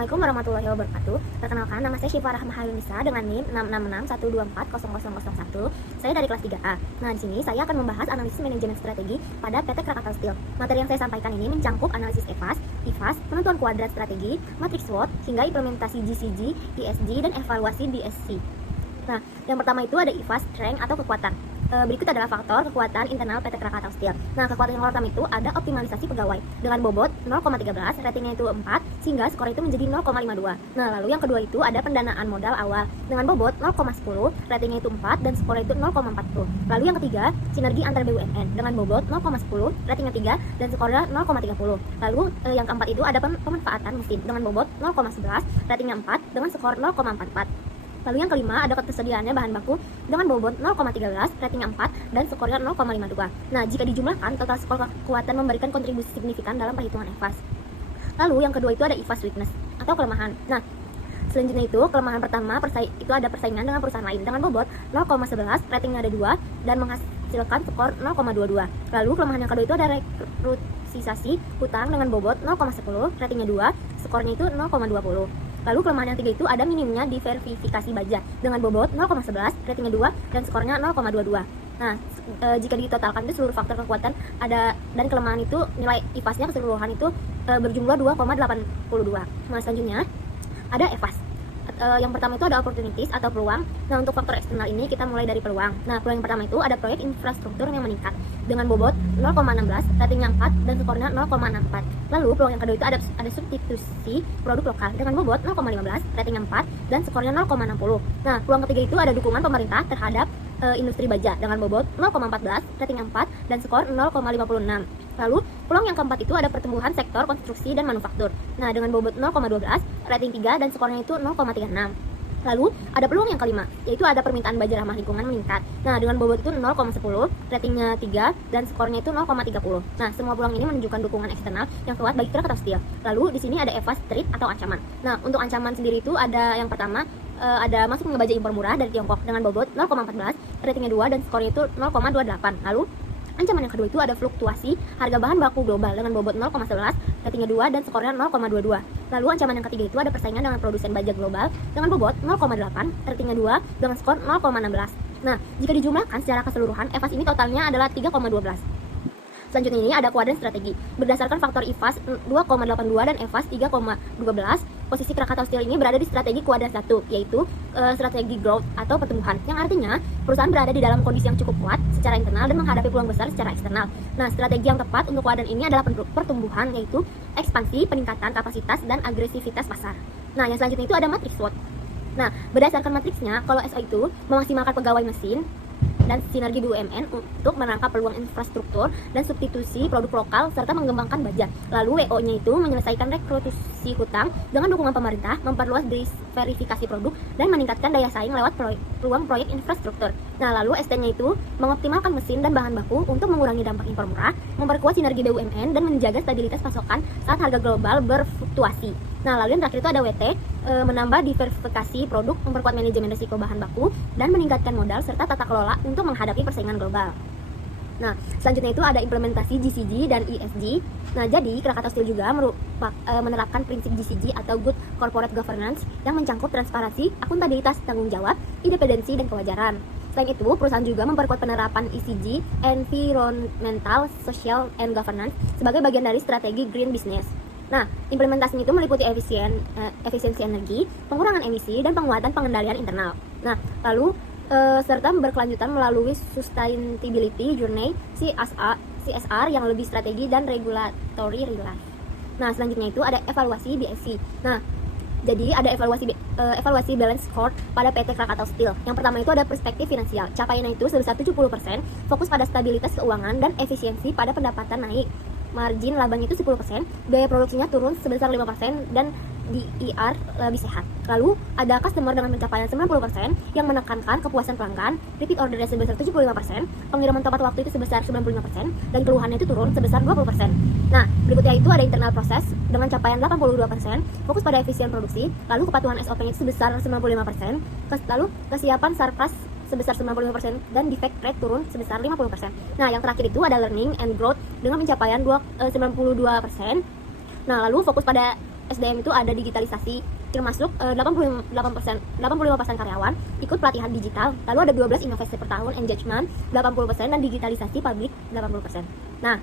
Assalamualaikum warahmatullahi wabarakatuh. Perkenalkan, nama saya Syifa Rahma Hayunisa dengan NIM 666124001. Saya dari kelas 3A. Nah, di sini saya akan membahas analisis manajemen strategi pada PT Krakatau Steel. Materi yang saya sampaikan ini mencakup analisis EVAS, IFAS, penentuan kuadrat strategi, matriks SWOT, hingga implementasi GCG, ESG, dan evaluasi DSC. Nah, yang pertama itu ada IFAS, strength atau kekuatan. Berikut adalah faktor kekuatan internal PT Krakatau Steel. Nah, kekuatan yang pertama itu ada optimalisasi pegawai dengan bobot 0,13, ratingnya itu 4, sehingga skor itu menjadi 0,52. Nah, lalu yang kedua itu ada pendanaan modal awal dengan bobot 0,10, ratingnya itu 4, dan skor itu 0,40. Lalu yang ketiga, sinergi antar BUMN dengan bobot 0,10, ratingnya 3, dan skornya 0,30. Lalu yang keempat itu ada pemanfaatan mesin dengan bobot 0,11, ratingnya 4, dengan skor 0,44. Lalu yang kelima ada ketersediaannya bahan baku dengan bobot 0,13, ratingnya 4, dan skornya 0,52. Nah, jika dijumlahkan, total skor kekuatan memberikan kontribusi signifikan dalam perhitungan EVAS. Lalu yang kedua itu ada IFAS weakness atau kelemahan. Nah, selanjutnya itu kelemahan pertama itu ada persaingan dengan perusahaan lain dengan bobot 0,11, ratingnya ada 2, dan menghasilkan skor 0,22. Lalu kelemahan yang kedua itu ada rekrutisasi hutang dengan bobot 0,10, ratingnya 2, skornya itu 0,20. Lalu kelemahan yang tiga itu ada minimnya diverifikasi baja dengan bobot 0,11, ratingnya 2, dan skornya 0,22. Nah, jika ditotalkan itu seluruh faktor kekuatan ada dan kelemahan itu nilai IFAS-nya keseluruhan itu berjumlah 2,82. Nah, selanjutnya ada EVAS. Yang pertama itu ada opportunities atau peluang. Nah, untuk faktor eksternal ini kita mulai dari peluang. Nah, peluang yang pertama itu ada proyek infrastruktur yang meningkat dengan bobot 0,16, ratingnya 4, dan skornya 0,64. Lalu peluang yang kedua itu ada substitusi produk lokal dengan bobot 0,15, ratingnya 4, dan skornya 0,60. Nah, peluang ketiga itu ada dukungan pemerintah terhadap industri baja dengan bobot 0,14, ratingnya 4, dan skor 0,56. Lalu peluang yang keempat itu ada pertumbuhan sektor konstruksi dan manufaktur. Nah, dengan bobot 0,12, rating 3, dan skornya itu 0,36. Lalu ada peluang yang kelima, yaitu ada permintaan baja ramah lingkungan meningkat. Nah, dengan bobot itu 0,10, ratingnya 3, dan skornya itu 0,30. Nah, semua peluang ini menunjukkan dukungan eksternal yang kuat bagi Krakatau Steel. Lalu di sini ada EVAS threat atau ancaman. Nah, untuk ancaman sendiri itu ada yang pertama ada masuknya baja impor murah dari Tiongkok dengan bobot 0,14, ratingnya 2, dan skornya itu 0,28. Lalu ancaman yang kedua itu ada fluktuasi harga bahan baku global dengan bobot 0,11, ratingnya 2, dan skornya 0,22. Lalu ancaman yang ketiga itu ada persaingan dengan produsen baja global dengan bobot 0,8, ratingnya 2, dengan skor 0,16. Nah, jika dijumlahkan secara keseluruhan, EVAS ini totalnya adalah 3,12. Selanjutnya ini ada kuadran strategi. Berdasarkan faktor IFAS 2,82 dan EVAS 3,12, posisi Krakatau Steel ini berada di strategi kuadran 1, yaitu strategi growth atau pertumbuhan, yang artinya perusahaan berada di dalam kondisi yang cukup kuat secara internal dan menghadapi peluang besar secara eksternal. Nah, strategi yang tepat untuk kuadran ini adalah pertumbuhan, yaitu ekspansi, peningkatan kapasitas, dan agresivitas pasar. Nah, yang selanjutnya itu ada matriks SWOT. Nah, berdasarkan matriksnya, kalau SO itu memaksimalkan pegawai mesin dan sinergi BUMN untuk menangkap peluang infrastruktur dan substitusi produk lokal serta mengembangkan baja. Lalu WO-nya itu menyelesaikan rekrutasi hutang dengan dukungan pemerintah, memperluas verifikasi produk, dan meningkatkan daya saing lewat peluang proyek infrastruktur. Nah, lalu ST-nya itu mengoptimalkan mesin dan bahan baku untuk mengurangi dampak impor murah, memperkuat sinergi BUMN, dan menjaga stabilitas pasokan saat harga global berfluktuasi. Nah, lalu yang terakhir itu ada WT, menambah diversifikasi produk, memperkuat manajemen risiko bahan baku, dan meningkatkan modal serta tata kelola untuk menghadapi persaingan global. Nah, selanjutnya itu ada implementasi GCG dan ESG. Nah, jadi Krakatau Steel juga menerapkan prinsip GCG atau Good Corporate Governance yang mencakup transparansi, akuntabilitas, tanggung jawab, independensi, dan kewajaran. Selain itu, perusahaan juga memperkuat penerapan ESG, Environmental, Social, and Governance, sebagai bagian dari strategi Green Business. Nah, implementasinya itu meliputi efisiensi energi, pengurangan emisi, dan penguatan pengendalian internal. Nah, lalu serta berkelanjutan melalui Sustainability Journey CSR yang lebih strategi dan regulatory relief. Nah, selanjutnya itu ada evaluasi BSC. Nah, jadi ada evaluasi balance score pada PT Krakatau Steel. Yang pertama itu ada perspektif finansial. Capaiannya itu sebesar 70%, fokus pada stabilitas keuangan dan efisiensi pada pendapatan naik. Margin labanya itu 10%, biaya produksinya turun sebesar 5%, dan DIR lebih sehat. Lalu ada customer dengan pencapaian 90% yang menekankan kepuasan pelanggan, repeat ordernya sebesar 75%, pengiriman tepat waktu itu sebesar 95%, dan keluhannya itu turun sebesar 20%. Nah, berikutnya itu ada internal proses dengan capaian 82%, fokus pada efisien produksi, lalu kepatuhan SOP-nya itu sebesar 95%, lalu kesiapan sarkas sebesar 95% dan defect rate turun sebesar 50%. Nah, yang terakhir itu ada learning and growth dengan pencapaian 92%. Nah, lalu fokus pada SDM itu ada digitalisasi, termasuk 85% karyawan ikut pelatihan digital, lalu ada 12 inovasi per tahun, engagement 80%, dan digitalisasi publik 80%. Nah,